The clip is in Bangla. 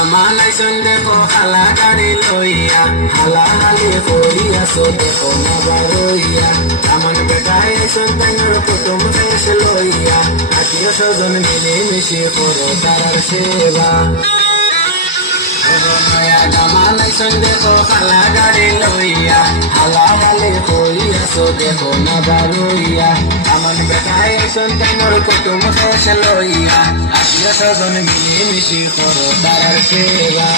গামানাইছন দেখো খালা গাড়ি লইয়া হালা হালি করিয়াছো দেখো না বারইয়া আমার বেটাই আইছন তাঙ্গর কুটুম শেষ লইয়া আত্মীয় স্বজন মিলে মিশে করো তারার সেবা গামানাইছন দেখো খালা গাড়ি লইয়া হালা হালি করিয়াছো দেখো না বারইয়া আমার বেটাই আইছন তাঙ্গর কুটুম শেষ লইয়া আত্মীয় স্বজন মিলে মিশে করো তারার সেবা